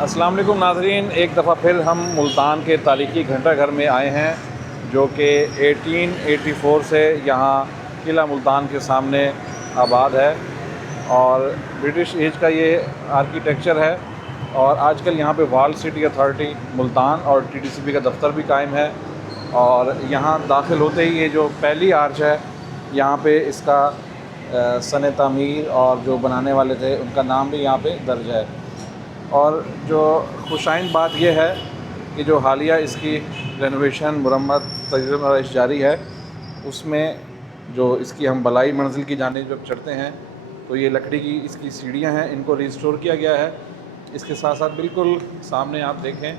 अस्सलाम वालेकुम नाज़रीन, एक दफ़ा फिर हम मुल्तान के तारीख़ी घंटा घर में आए हैं, जो कि 1884 से यहाँ किला मुल्तान के सामने आबाद है और ब्रिटिश एज का ये आर्किटेक्चर है। और आजकल यहाँ पे वॉल सिटी अथॉरिटी मुल्तान और टीटीसीबी का दफ्तर भी कायम है। और यहाँ दाखिल होते ही ये जो पहली आर्च है, यहाँ पे इसका सन तामीर और जो बनाने वाले थे उनका नाम भी यहाँ पे दर्ज है। और जो खुशाइन बात यह है कि जो हालिया इसकी रेनोवेशन मुरम्मत तजर्बा जारी है, उसमें जो इसकी हम बलाई मंजिल की जानिब जब चढ़ते हैं तो ये लकड़ी की इसकी सीढ़ियाँ हैं, इनको रिस्टोर किया गया है। इसके साथ साथ बिल्कुल सामने आप देखें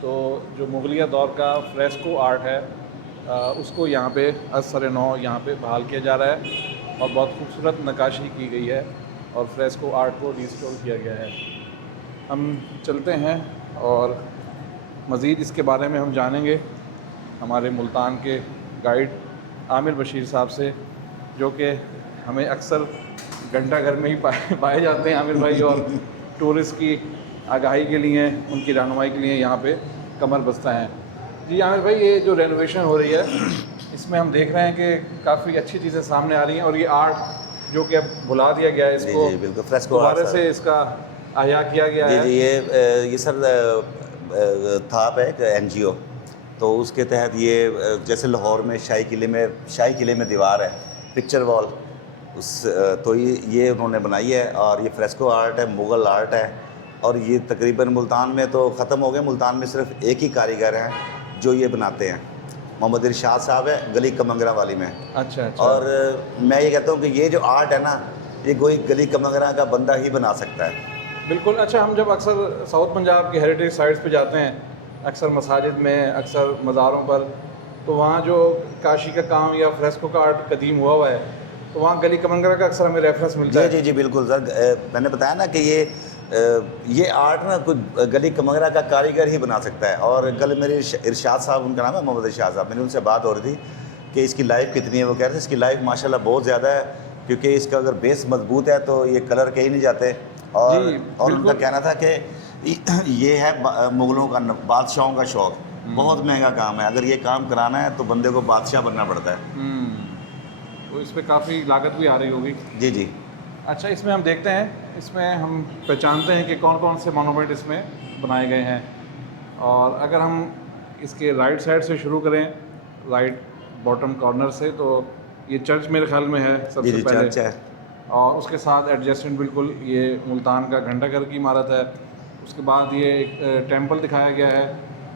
तो जो मुगलिया दौर का फ्रेस्को आर्ट है, उसको यहाँ पे असर नौ यहाँ पे बहाल किया जा रहा है और बहुत खूबसूरत नक्काशी की गई है और फ्रेस्को आर्ट को रिस्टोर किया गया है। हम चलते हैं और मज़ीद इसके बारे में हम जानेंगे हमारे मुल्तान के गाइड आमिर बशीर साहब से, जो कि हमें अक्सर घंटा घर में ही पाए जाते हैं आमिर भाई, और टूरिस्ट की आगाही के लिए, उनकी रहनुमाई के लिए यहाँ पे कमर बस्ता हैं। जी आमिर भाई, ये जो रेनोवेशन हो रही है इसमें हम देख रहे हैं कि काफ़ी अच्छी चीज़ें सामने आ रही हैं और ये आर्ट जो कि अब भुला दिया गया है, इसको बिल्कुल फ्रेस्को दोबारा से इसका आया किया गया है। जी ये सर थाप है एक NGO, तो उसके तहत ये जैसे लाहौर में शाही किले में दीवार है पिक्चर वॉल, उस तो ये उन्होंने बनाई है और ये फ्रेस्को आर्ट है, मुग़ल आर्ट है। और ये तकरीबन मुल्तान में तो ख़त्म हो गए, मुल्तान में सिर्फ एक ही कारीगर हैं जो ये बनाते हैं, मोहम्मद इरशाद साहब है, गली कमंगरा वाली में। अच्छा। और मैं ये कहता हूँ कि ये जो आर्ट है ना, ये कोई गली कमंगरा का बंदा ही बना सकता है। बिल्कुल। अच्छा, हम जब अक्सर साउथ पंजाब के हेरिटेज साइट्स पे जाते हैं, अक्सर मसाजिद में, अक्सर मज़ारों पर, तो वहाँ जो काशी का काम या फ्रेस्को का आर्ट कदीम हुआ है, तो वहाँ गली कमंगरा का अक्सर हमें रेफरेंस मिलता है। जी बिल्कुल सर, मैंने बताया ना कि ये आर्ट ना कुछ गली कमंगरा का कारीगर ही बना सकता है। और कल मेरे इरशाद साहब, उनका नाम है मोहम्मद इरशाद साहब, मैंने उनसे बात हो रही थी कि इसकी लाइफ कितनी है। वो कह रहे थे इसकी लाइफ माशाल्लाह बहुत ज़्यादा है, क्योंकि इसका अगर बेस मजबूत है तो ये कलर कहीं नहीं जाते। और उनका कहना था कि ये है मुग़लों का, बादशाहों का शौक़, बहुत महंगा काम है। अगर ये काम कराना है तो बंदे को बादशाह बनना पड़ता है। तो इस पर काफ़ी लागत भी आ रही होगी। जी। अच्छा, इसमें हम देखते हैं, इसमें हम पहचानते हैं कि कौन कौन से मोनूमेंट इसमें बनाए गए हैं। और अगर हम इसके राइट साइड से शुरू करें, राइट बॉटम कॉर्नर से, तो ये चर्च मेरे ख्याल में है सबसे पहले। चर्च है और उसके साथ एडजेस्टेंट बिल्कुल ये मुल्तान का घंटा घर की इमारत है। उसके बाद ये एक टेंपल दिखाया गया है।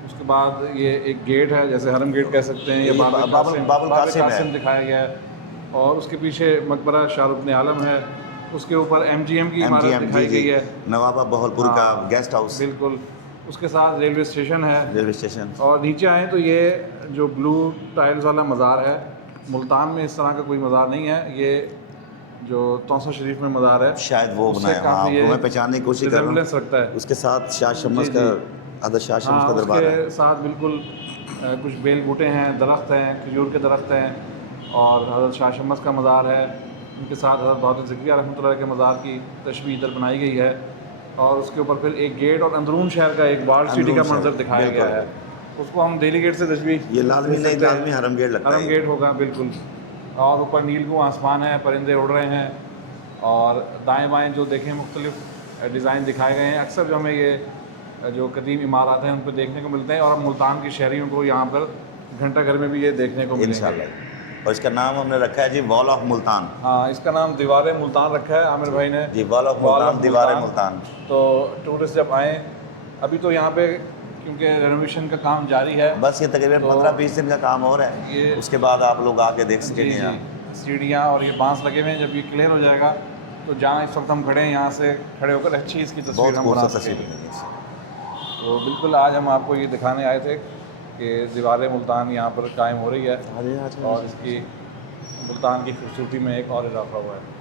उसके बाद ये एक गेट है, जैसे हरम गेट कह सकते हैं, या बाबुल कासिम दिखाया गया है। और उसके पीछे मकबरा शाहरुख आलम है। उसके ऊपर MGM की इमारत दिखाई गई है, नवाबा बहलपुर का गेस्ट हाउस। बिल्कुल। उसके साथ रेलवे स्टेशन है, रेलवे स्टेशन। और नीचे आए तो ये जो ब्लू टाइल्स वाला मज़ार है, मुल्तान में इस तरह का कोई मज़ार नहीं है। ये जो तौसा शरीफ में मज़ार है, शायद वो बनाया, हाँ, मैं पहचानने की कोशिश कर रहा हूँ। रखता है। उसके साथ शाह शम्स का, हज़रत शाह शम्स का दरबार है। उसके साथ बिल्कुल कुछ बेल बूटे हैं, दरख्त हैं, खजूर के दरख्त हैं, और हज़रत शाह शम्स का मज़ार है। उनके साथ हज़रत दाऊद ज़िक्रिया रहमतुल्लाह के मज़ार की तशबीह इधर बनाई गई है। और उसके ऊपर फिर एक गेट और अंदरून शहर का एक बार सिटी का मंजर दिखाया गया है। उसको हम दिल्ली गेट से तशबीह, ये लाजमी नहीं, लाजमी हरम गेट लगता है, हरम गेट होगा बिल्कुल। और ऊपर नीलगू आसमान है, परिंदे उड़ रहे हैं, और दाएँ बाएँ जो देखें मुख्तलिफ डिज़ाइन दिखाए गए हैं। अक्सर जो हमें ये जो कदीम इमारत हैं उन पर देखने को मिलते हैं, और मुल्तान के शहरियों को यहाँ पर घंटा घर में भी ये देखने को मिलेगा। और इसका नाम हमने रखा है जी वॉल ऑफ मुल्तान। हाँ, इसका नाम दीवार मुल्तान रखा है आमिर भाई ने जी, वॉल ऑफ मुल्तान, दीवार मुल्तान। तो टूरिस्ट जब आएँ, अभी तो यहाँ पे क्योंकि रेनोवेशन का काम जारी है, बस ये तकरीबन 15-20 दिन का काम हो रहा है, ये उसके बाद आप लोग आके देख सकेंगे। सीढ़ियाँ और ये बांस लगे हुए हैं, जब ये क्लियर हो जाएगा तो जहाँ इस वक्त हम खड़े हैं, यहाँ से खड़े होकर अच्छी इसकी तस्वीर हम बना सकेंगे। तो बिल्कुल आज हम आपको ये दिखाने आए थे कि दीवार मुल्तान यहाँ पर कायम हो रही है, और इसकी मुल्तान की खूबसूरती में एक और इजाफा हुआ है।